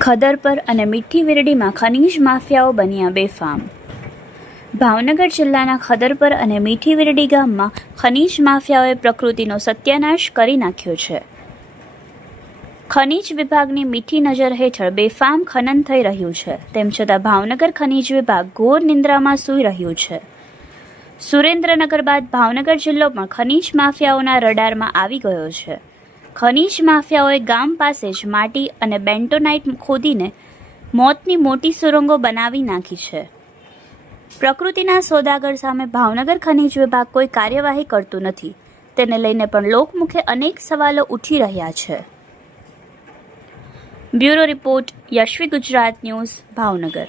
ખદર પર અને મીઠી વીરડીમાં ખનીજ માફિયાઓ બન્યા બેફામ. ભાવનગર જિલ્લાના ખદરપર અને મીઠી વીરડી ગામમાં ખનીજ માફિયાઓએ પ્રકૃતિનો સત્યાનાશ કરી નાખ્યો છે. ખનીજ વિભાગની મીઠી નજર હેઠળ બેફામ ખનન થઈ રહ્યું છે. તેમ છતાં ભાવનગર ખનીજ વિભાગ ઘોર નિંદ્રામાં સૂઈ રહ્યું છે. સુરેન્દ્રનગર બાદ ભાવનગર જિલ્લો પણ ખનીજ માફિયાઓના રડારમાં આવી ગયો છે. ખનીજ માફિયાઓએ ગામ પાસે જ માટી અને બેન્ટોનાઇટ ખોદીને મોતની મોટી સુરંગો બનાવી નાખી છે. પ્રકૃતિના સોદાગર સામે ભાવનગર ખનીજ વિભાગ કોઈ કાર્યવાહી કરતું નથી. તેને લઈને પણ લોકમુખે અનેક સવાલો ઉઠી રહ્યા છે. Bureau report Yashvi Gujarat news, Bhavnagar.